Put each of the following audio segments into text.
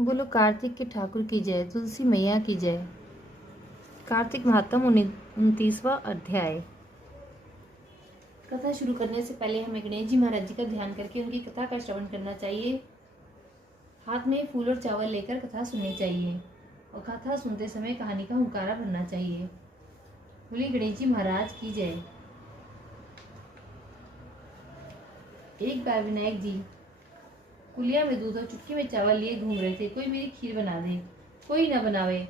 बोलो कार्तिक के ठाकुर की जय, तुलसी मैया की जय। कार्तिक महात्म 29वां अध्याय। कथा शुरू करने से पहले हमें गणेश जी महाराज जी का ध्यान करके उनकी कथा का श्रवण करना चाहिए। हाथ में फूल और चावल लेकर कथा सुननी चाहिए और कथा सुनते समय कहानी का हुंकारा भरना चाहिए। बोली गणेश जी महाराज की जय। एक बार विनायक जी कुलिया में दूध और चुटकी में चावल लिए घूम रहे थे। कोई मेरी खीर बना दे, कोई ना बनावे।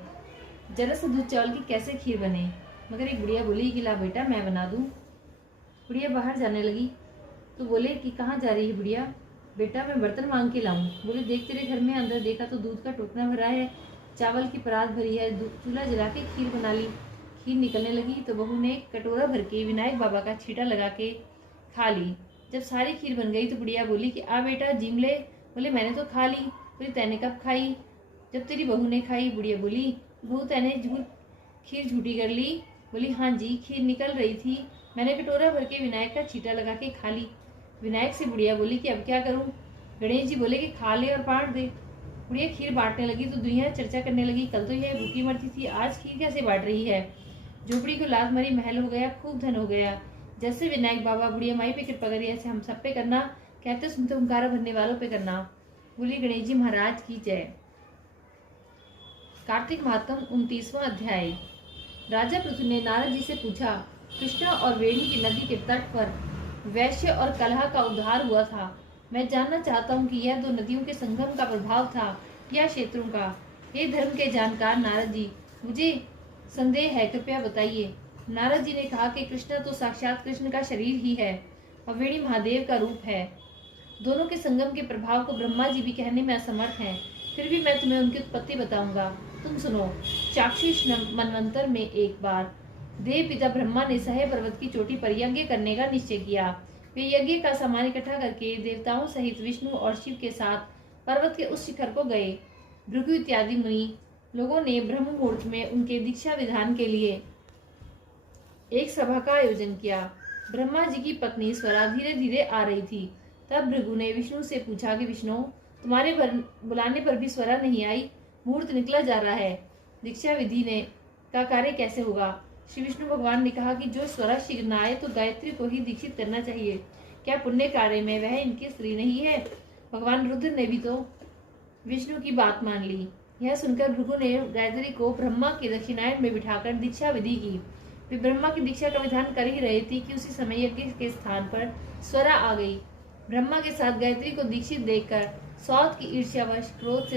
जरा सा दूध चावल की कैसे खीर बने। मगर एक बुढ़िया बोली कि ला बेटा मैं बना दूं। बुढ़िया बाहर जाने लगी तो बोले कि कहाँ जा रही है बुढ़िया। बेटा मैं बर्तन मांग के लाऊं। बोले देख तेरे घर में। अंदर देखा तो दूध का टोकना भरा है, चावल की परात भरी है, चूल्हा जला के खीर बना ली। खीर निकलने लगी तो बहू ने कटोरा भर के विनायक बाबा का छींटा लगा के खा ली। जब सारी खीर बन गई तो बुढ़िया बोली कि आ बेटा जीम ले। बोले मैंने तो खा ली। बोली तैने कब खाई। जब तेरी बहू ने खाई। बुढ़िया बोली बहू तैने खीर झूठी कर ली। बोली हाँ जी खीर निकल रही थी, मैंने कटोरा भर के विनायक का छींटा लगा के खा ली। विनायक से बुढ़िया बोली कि अब क्या करूं। गणेश जी बोले कि खा ले और बांट दे। बुढ़िया खीर बांटने लगी तो दुनिया चर्चा करने लगी, कल तो यह भूखी मरती थी, आज खीर कैसे बांट रही है। झोपड़ी को लात मारी महल हो गया, खूब धन हो गया। जैसे विनायक बाबा बुढ़िया माई पे कृपा करी ऐसे हम सब पे करना, कहते सुनते हुंकारा भरने वालों पे करना। बोली गणेश जी महाराज की जय। कार्तिक महात्म 29वां अध्याय। राजा पृथु ने नारद जी से पूछा, कृष्णा और वेणी की नदी के तट पर वैश्य और कलह का उद्धार हुआ था। मैं जानना चाहता हूँ कि यह दो नदियों के संगम का प्रभाव था या क्षेत्रों का। हे धर्म के जानकार नारद जी, मुझे संदेह है, कृपया बताइए। नारद जी ने कहा कि कृष्णा तो साक्षात कृष्ण का शरीर ही है और वेणी महादेव का रूप है। दोनों के संगम के प्रभाव को ब्रह्मा जी भी कहने में असमर्थ हैं। फिर भी मैं तुम्हें उनकी उत्पत्ति बताऊंगा, तुम सुनो। चाक्षुष मनवंतर में एक बार देव पिता ब्रह्मा ने सहे पर्वत की चोटी पर यज्ञ करने का निश्चय किया। वे यज्ञ का सामान इकट्ठा करके देवताओं सहित विष्णु और शिव के साथ पर्वत के उस शिखर को गए। भृगु इत्यादि मुनि लोगों ने ब्रह्म मुहूर्त में उनके दीक्षा विधान के लिए एक सभा का आयोजन किया। ब्रह्मा जी की पत्नी स्वरा धीरे धीरे आ रही थी। तब भृगु ने विष्णु से पूछा कि विष्णु तुम्हारे बुलाने पर भी स्वरा नहीं आई, मुहूर्त निकला जा रहा है, दीक्षा विधि ने का कार्य कैसे होगा। श्री विष्णु भगवान ने कहा कि जो स्वरा शीघ्र न आए तो गायत्री को ही दीक्षित करना चाहिए। क्या पुण्य कार्य में वह इनकी स्त्री नहीं है। भगवान रुद्र ने भी तो विष्णु की बात मान ली। यह सुनकर भृगु ने गायत्री को ब्रह्मा के दक्षिणायन में बिठाकर दीक्षा विधि की। वे ब्रह्मा की दीक्षा का विधान कर ही रहे थे कि उसी समय यज्ञ के स्थान पर स्वरा आ गई। ब्रह्मा के साथ गायत्री को दीक्षित देखकर सौत की ईर्ष्यावश क्रोध से